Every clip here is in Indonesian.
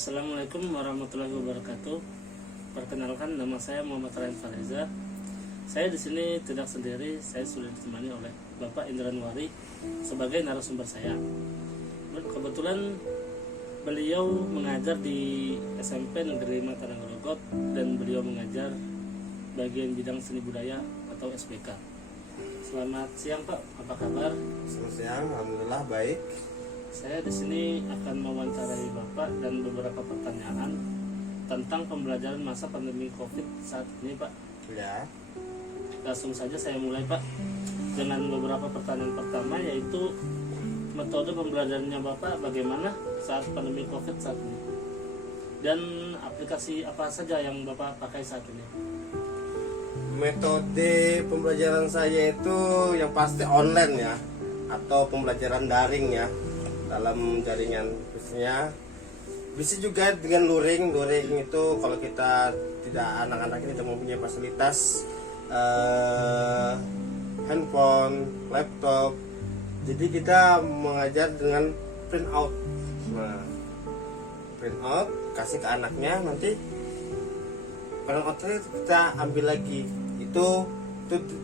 Assalamualaikum warahmatullahi wabarakatuh. Perkenalkan, nama saya Muhammad Ryan Fareza. Saya di sini tidak sendiri, saya sudah ditemani oleh Bapak Indra Nuari sebagai narasumber saya. Kebetulan beliau mengajar di SMP Negeri 5 Tanah dan beliau mengajar bagian bidang seni budaya atau SBK. Selamat siang Pak, apa kabar? Selamat siang, alhamdulillah baik. Saya di sini akan mewawancarai Bapak dan beberapa pertanyaan tentang pembelajaran masa pandemi COVID saat ini, Pak. Ya. Langsung saja saya mulai, Pak, dengan beberapa pertanyaan pertama, yaitu metode pembelajarannya Bapak bagaimana saat pandemi COVID saat ini, dan aplikasi apa saja yang Bapak pakai saat ini. Metode pembelajaran saya itu yang pasti online ya, atau pembelajaran daring ya, dalam jaringan. Biasanya bisa juga dengan luring itu kalau kita tidak, anak-anak ini tidak mempunyai fasilitas handphone, laptop, jadi kita mengajar dengan print out. Nah, print out kasih ke anaknya, nanti print outnya kita ambil lagi. Itu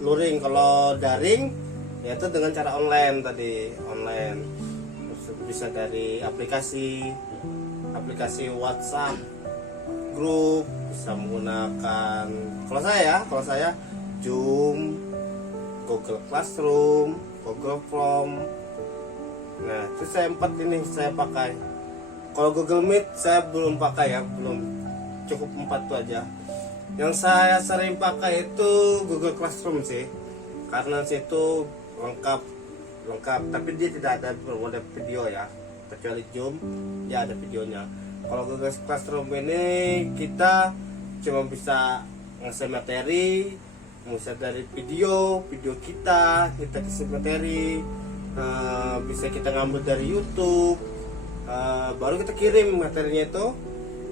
luring. Kalau daring ya itu dengan cara online tadi, online. Bisa dari aplikasi WhatsApp grup, bisa menggunakan kalau saya Zoom, Google Classroom, Google Form. Nah, itu saya saya pakai. Kalau Google Meet saya belum pakai ya, belum, cukup 4 itu aja. Yang saya sering pakai itu Google Classroom sih, karena situ lengkap, tapi dia tidak ada bermodel video ya, kecuali Zoom dia ada videonya. Kalau Google Classroom ini kita cuma bisa ngasih materi, bisa dari video kita kasih materi, bisa kita ngambil dari YouTube, baru kita kirim materinya itu,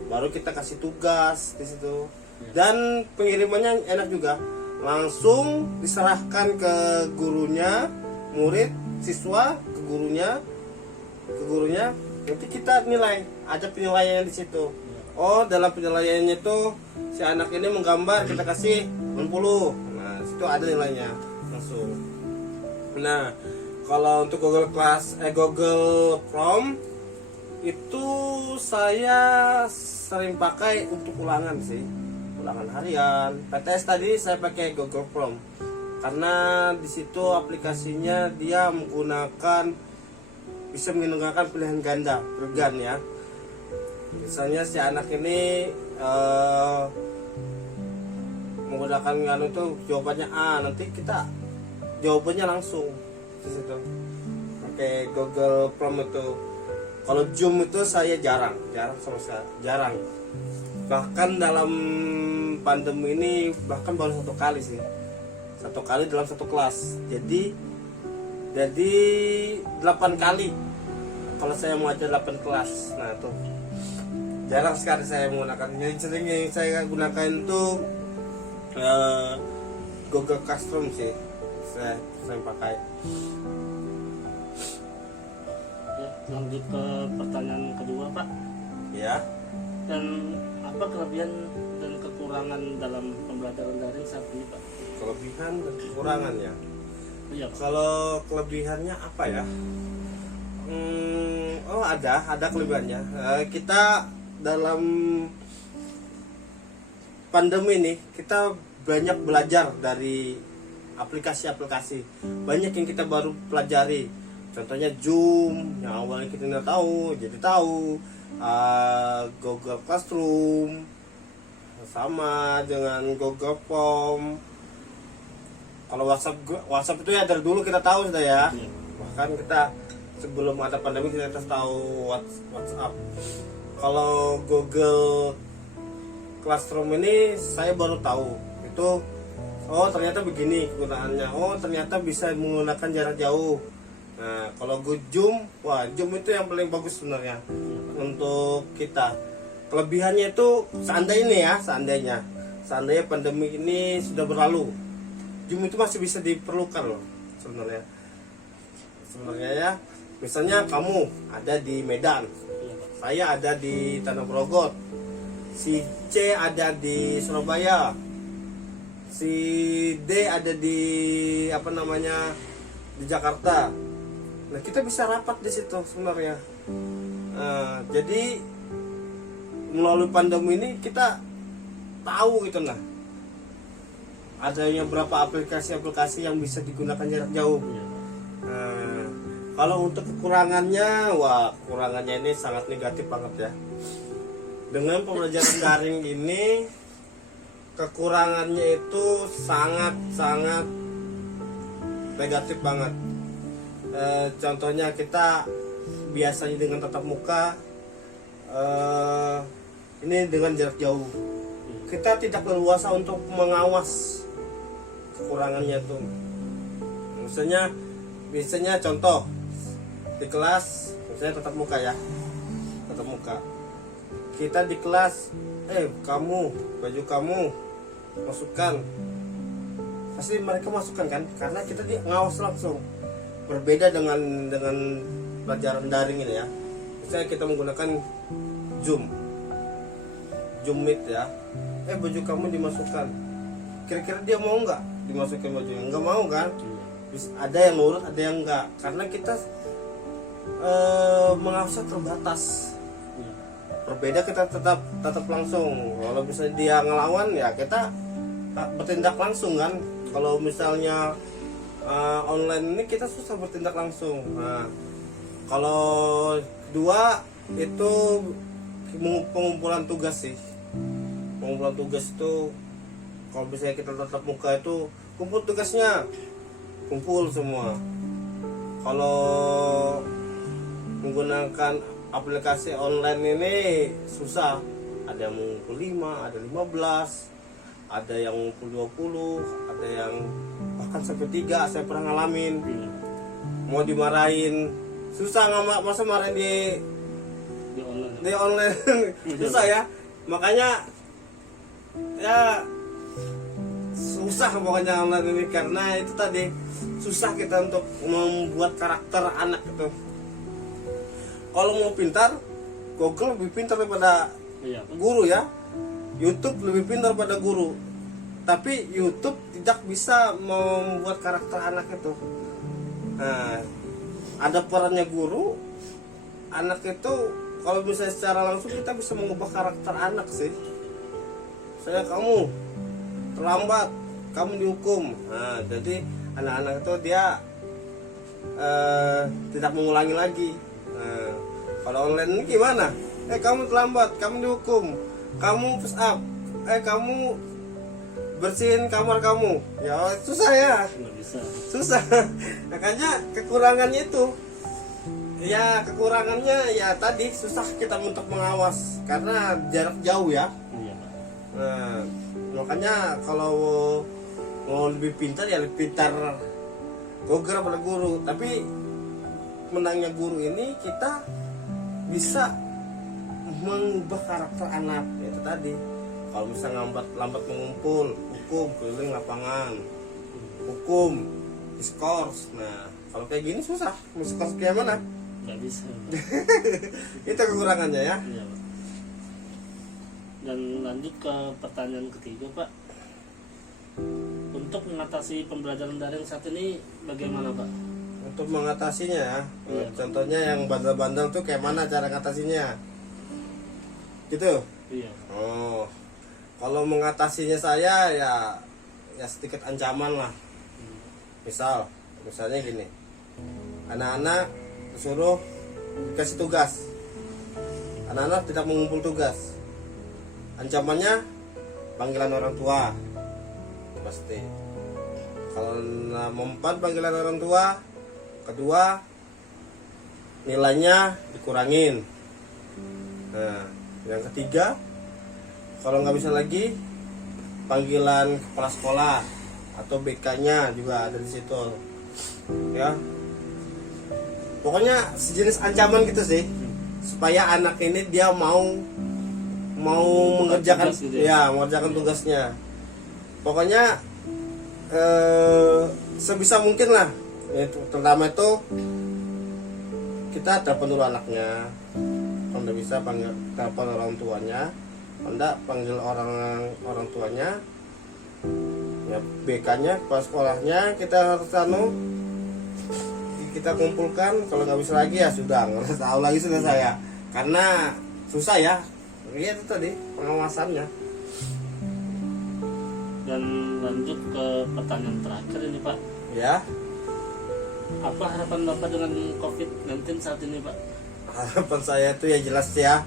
baru kita kasih tugas di situ. Dan pengirimannya enak juga, langsung diserahkan ke gurunya, murid, siswa, ke gurunya, nanti kita nilai, ada penilaiannya di situ. Oh, dalam penilaiannya itu si anak ini menggambar, kita kasih 80. Nah, situ ada nilainya langsung. Nah, kalau untuk Google Chrome itu saya sering pakai untuk ulangan sih, ulangan harian. PTS tadi saya pakai Google Chrome karena di situ aplikasinya dia bisa menggunakan pilihan ganda, pilihan ya. Misalnya si anak ini menggunakan itu jawabannya A, nanti kita jawabannya langsung di situ. Oke, Google Chrome itu. Kalau Zoom itu saya jarang sama sekali, jarang. Bahkan dalam pandemi ini bahkan baru 1 kali sih. 1 kali dalam 1 kelas. Jadi 8 kali kalau saya mengajar 8 kelas. Nah, itu jarang sekali saya menggunakan. Yang sering yang saya gunakan itu Google Classroom sih, saya pakai. Ya, lanjut ke pertanyaan kedua, Pak. Ya. Dan apa kelebihan dan kekurangan dalam pembelajaran daring saat ini, Pak? Kelebihan dan kekurangan ya. Iya, Pak. Kalau kelebihannya apa ya? Ada kelebihannya. Kita dalam pandemi ini kita banyak belajar dari aplikasi-aplikasi. Banyak yang kita baru pelajari. Contohnya Zoom, yang awalnya kita tidak tahu, jadi tahu. Google Classroom, sama dengan Google Form. Kalau WhatsApp itu ya dari dulu kita tahu sudah ya. Bahkan kita sebelum ada pandemi kita tahu WhatsApp. Kalau Google Classroom ini saya baru tahu. Itu ternyata begini kegunaannya. Ternyata bisa menggunakan jarak jauh. Nah, kalau Zoom itu yang paling bagus sebenarnya untuk kita. Kelebihannya itu seandainya pandemi ini sudah berlalu, Zoom itu masih bisa diperlukan loh sebenarnya ya. Misalnya kamu ada di Medan, saya ada di Tanah Brogot, si C ada di Surabaya, si D ada di di Jakarta. Nah, kita bisa rapat di situ sebenarnya. Jadi melalui pandemi ini kita tahu gitu nah, adanya berapa aplikasi-aplikasi yang bisa digunakan jarak jauh. Iya. Kalau untuk kekurangannya, kekurangannya ini sangat negatif banget ya. Dengan pembelajaran daring ini, kekurangannya itu sangat negatif banget. Contohnya kita biasanya dengan tatap muka, ini dengan jarak jauh, kita tidak leluasa untuk mengawas kekurangannya tuh. Biasanya contoh di kelas, misalnya tatap muka ya, tatap muka. Kita di kelas, kamu, baju kamu masukkan. Pasti mereka masukkan kan, karena kita ngawas langsung. Berbeda dengan pelajaran daring ini ya. Misalnya kita menggunakan Zoom Meet ya. Baju kamu dimasukkan. Kira-kira dia mau nggak dimasukin bajunya? Nggak mau kan? Ada yang nurut, ada yang enggak, karena kita mengawasi terbatas. Berbeda kita tetap langsung. Kalau misalnya dia ngelawan ya kita bertindak langsung kan. Kalau misalnya online ini kita susah bertindak langsung. Nah, kalau dua itu pengumpulan tugas sih. Pengumpulan tugas itu kalau misalnya kita tatap muka itu kumpul tugasnya, kumpul semua. Kalau menggunakan aplikasi online ini susah. Ada yang mengumpul 5, ada 15, ada yang mengumpul 20, ada yang bahkan sampai 3. Saya pernah ngalamin. Mau dimarahin susah, nggak masa marahin di online susah ya. Makanya ya susah pokoknya online ini, karena itu tadi susah kita untuk membuat karakter anak itu. Kalau mau pintar, Google lebih pintar daripada guru ya. YouTube lebih pintar daripada guru. Tapi YouTube tidak bisa membuat karakter anak itu. Nah, ada perannya guru. Anak itu kalau bisa secara langsung kita bisa mengubah karakter anak sih. Saya kamu terlambat, kamu dihukum. Nah, jadi anak-anak itu dia tidak mengulangi lagi. Nah, kalau online ini gimana? Kamu terlambat, kamu dihukum. Kamu push up, kamu bersihin kamar kamu. Ya susah ya. Susah. Makanya kekurangannya itu. Ya kekurangannya ya tadi susah kita untuk mengawas karena jarak jauh ya. Nah, makanya kalau mau lebih pintar ya lebih pintar Google pada guru. Tapi menangnya guru ini kita bisa mengubah karakter anak itu tadi. Kalau misalnya lambat mengumpul, hukum keliling lapangan, hukum diskors. Nah kalau kayak gini susah, diskors kayak mana? Nggak bisa. Itu kekurangannya ya. Iya, Pak. Dan lanjut ke pertanyaan ketiga, Pak. Untuk mengatasi pembelajaran daring saat ini bagaimana, Pak? Untuk mengatasinya ya, Iya. Contohnya yang bandel-bandel tuh kayak mana cara ngatasinya? Gitu. Iya. Oh, kalau mengatasinya saya ya sedikit ancaman lah. Misalnya gini, anak-anak disuruh dikasih tugas, anak-anak tidak mengumpul tugas, ancamannya panggilan orang tua pasti. Kalau mempan panggilan orang tua, kedua nilainya dikurangin. Nah, yang ketiga, kalau nggak bisa lagi panggilan kepala sekolah atau BK-nya juga ada di situ, ya. Pokoknya sejenis ancaman gitu sih, supaya anak ini dia mau mengerjakan, tugas gitu ya? mengerjakan tugasnya. Pokoknya sebisa mungkin lah. Terutama itu kita telepon dulu anaknya. Kalau Anda bisa panggil telepon orang tuanya, Anda panggil orang tuanya, ya BK-nya kepala sekolahnya kita harus kita kumpulkan. Kalau nggak bisa lagi ya sudah nggak tahu lagi sudah saya, karena susah ya, itu tadi pengawasannya. Dan lanjut ke pertanyaan terakhir ini Pak, Ya, apa harapan Bapak dengan COVID-19 saat ini Pak? harapan saya itu ya jelas ya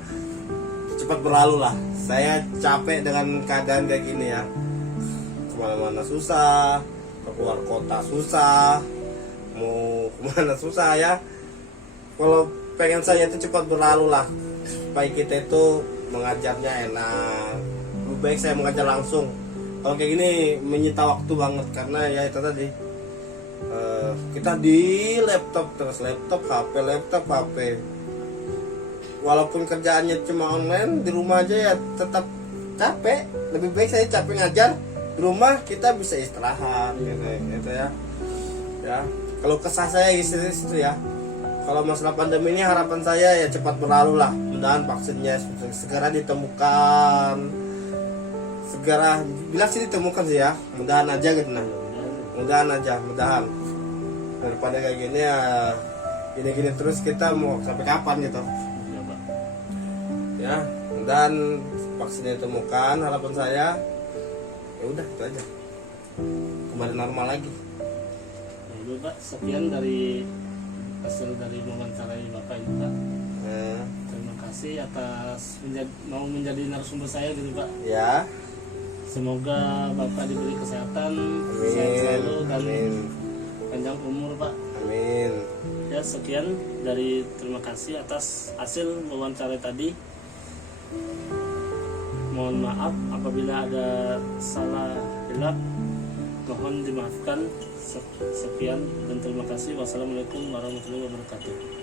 cepat berlalu lah. Saya capek dengan keadaan kayak gini ya, kemana-mana susah, keluar kota susah, mau kemana susah ya. Kalau pengen saya itu cepat berlalu lah, supaya kita itu mengajarnya enak. Lebih baik saya mengajar langsung. Kalau kayak gini menyita waktu banget, karena ya itu tadi kita di laptop terus, laptop HP. Walaupun kerjaannya cuma online di rumah aja ya tetap capek. Lebih baik saya capek ngajar di rumah, kita bisa istirahat gitu ya. Ya, kalau kesah saya gitu ya. Kalau masalah pandemi ini harapan saya ya cepat berlalu lah. Mudahan vaksinnya segera ditemukan. Segera bila sih ditemukan sih ya. Mudahan aja gitu nah. Mudahan. Daripada kayak gini ya gini terus kita mau sampai kapan gitu. Ya Pak. Ya, mudahan vaksinnya ditemukan, harapan saya. Ya udah itu aja. Kembali normal lagi. Ya udah Pak, sekian dari hasil dari mewawancarai Bapak ini Pak. Terima kasih atas mau menjadi narasumber saya gitu Pak. Ya. Semoga Bapak diberi kesehatan, sehat selalu dan panjang umur Pak. Amin. Ya sekian dari terima kasih atas hasil wawancara tadi. Mohon maaf apabila ada salah hilaf, mohon dimaafkan. Sekian dan terima kasih. Wassalamualaikum warahmatullahi wabarakatuh.